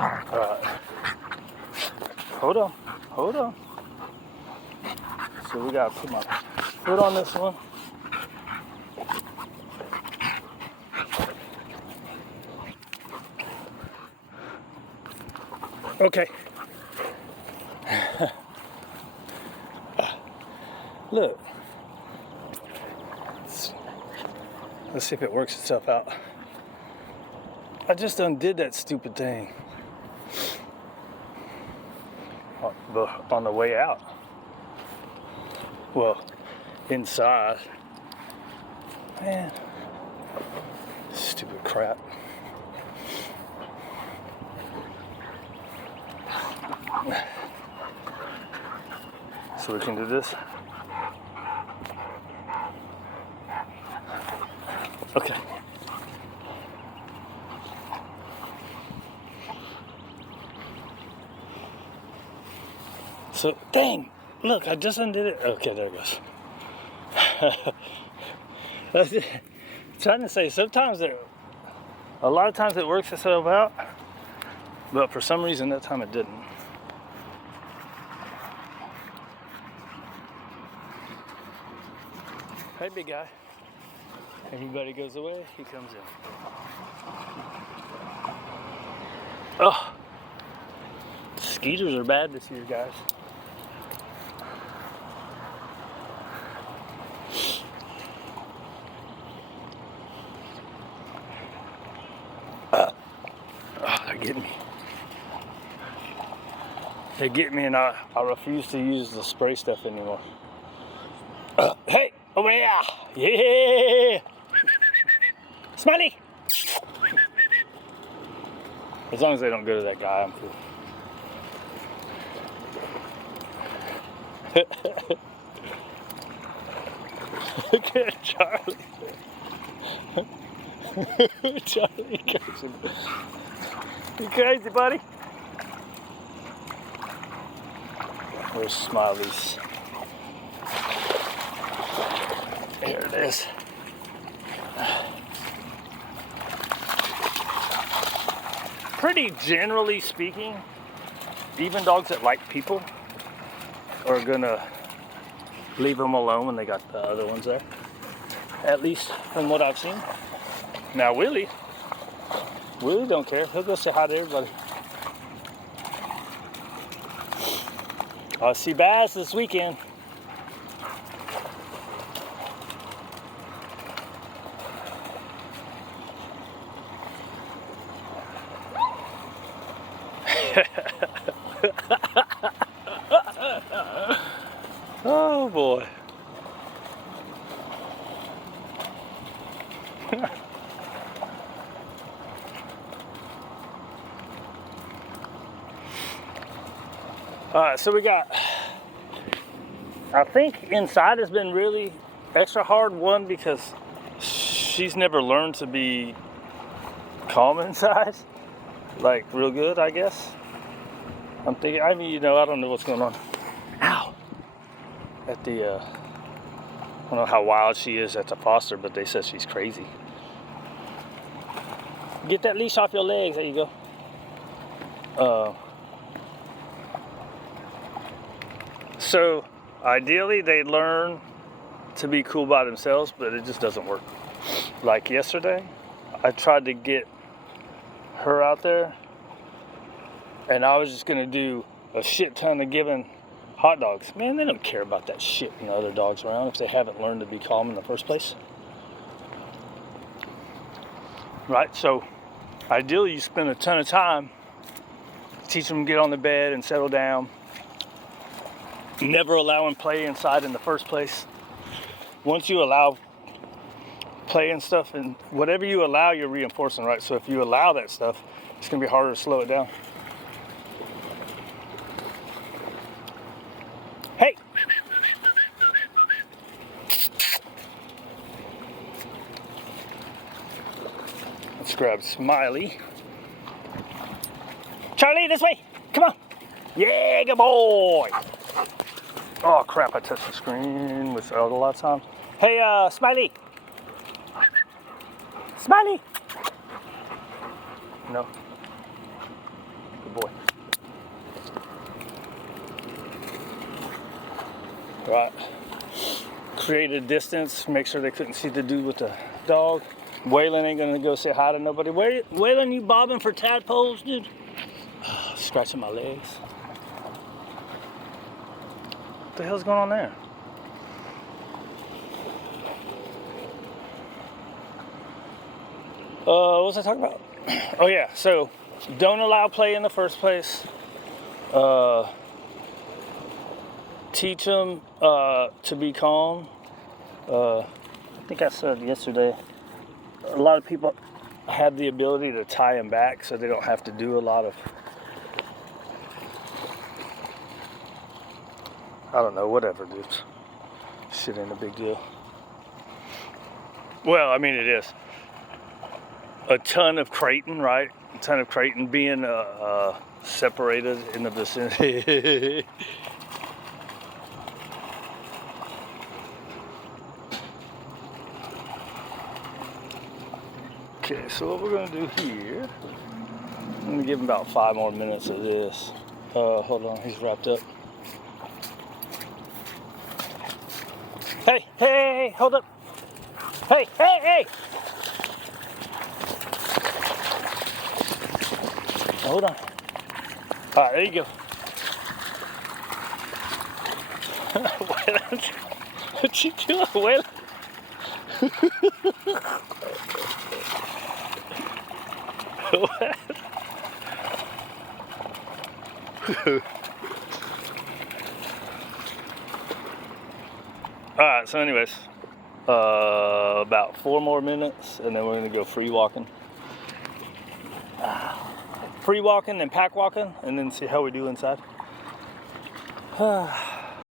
Alright. Hold on. Hold on. So we gotta put my foot on this one. Okay. Look. Let's see if it works itself out. I just undid that stupid thing on the way out. Well, inside. Man, stupid crap. So we can do this. Okay. So, dang, look, I just undid it. Okay, there it goes. That's it. I'm trying to say, a lot of times it works itself out, but for some reason that time it didn't. Hey, big guy. Everybody goes away, he comes in. Oh, skeeters are bad this year, guys. They're getting me. They get me, and I refuse to use the spray stuff anymore. Hey, over here! Yeah! Smiley! As long as they don't go to that guy, I'm cool. Look at Charlie. Charlie, you crazy. You crazy, buddy? Where's Smiley's? Here it is. Pretty generally speaking, even dogs that like people are gonna leave them alone when they got the other ones there. At least from what I've seen. Now Willie don't care. He'll go say hi to everybody. I see bass this weekend. Oh boy. Alright, so we got, I think inside has been really extra hard. One, because she's never learned to be calm inside, like real good, I guess. I'm thinking, I don't know what's going on. Ow! At the, I don't know how wild she is at the foster, but they said she's crazy. Get that leash off your legs, there you go. So ideally they learn to be cool by themselves, but it just doesn't work. Like yesterday, I tried to get her out there, and I was just gonna do a shit ton of giving hot dogs. Man, they don't care about that shit when the other dogs around if they haven't learned to be calm in the first place. Right, so ideally you spend a ton of time teaching them to get on the bed and settle down. Never allowing play inside in the first place. Once you allow play and stuff, and whatever you allow, you're reinforcing, right? So if you allow that stuff, it's gonna be harder to slow it down. Hey! Let's grab Smiley. Charlie, this way! Come on! Yeah, good boy! Oh crap, I touched the screen with a lot of time. Hey, Smiley! Smiley! No, Good boy. Right. Created distance, make sure they couldn't see the dude with the dog. Waylon ain't gonna go say hi to nobody. Waylon, you bobbing for tadpoles, dude? Scratching my legs. What the hell's going on there? What was I talking about? Oh yeah, so don't allow play in the first place. Teach them to be calm. I think I said yesterday, a lot of people have the ability to tie them back so they don't have to do a lot of, I don't know, whatever, dude. Shit ain't a big deal. Well, I mean, it is. A ton of Creighton, right? A ton of Creighton being separated in the vicinity. Okay, so what we're gonna do here, I'm gonna give him about 5 more minutes of this. Hold on, he's wrapped up. Hey, hey, hey, hold up. Hey, hey, hey! Hold on. All right, there you go. What you doing, Waylon? What? All right, so anyways, about 4 more minutes, and then we're gonna go free walking. Free walking and pack walking, and then see how we do inside.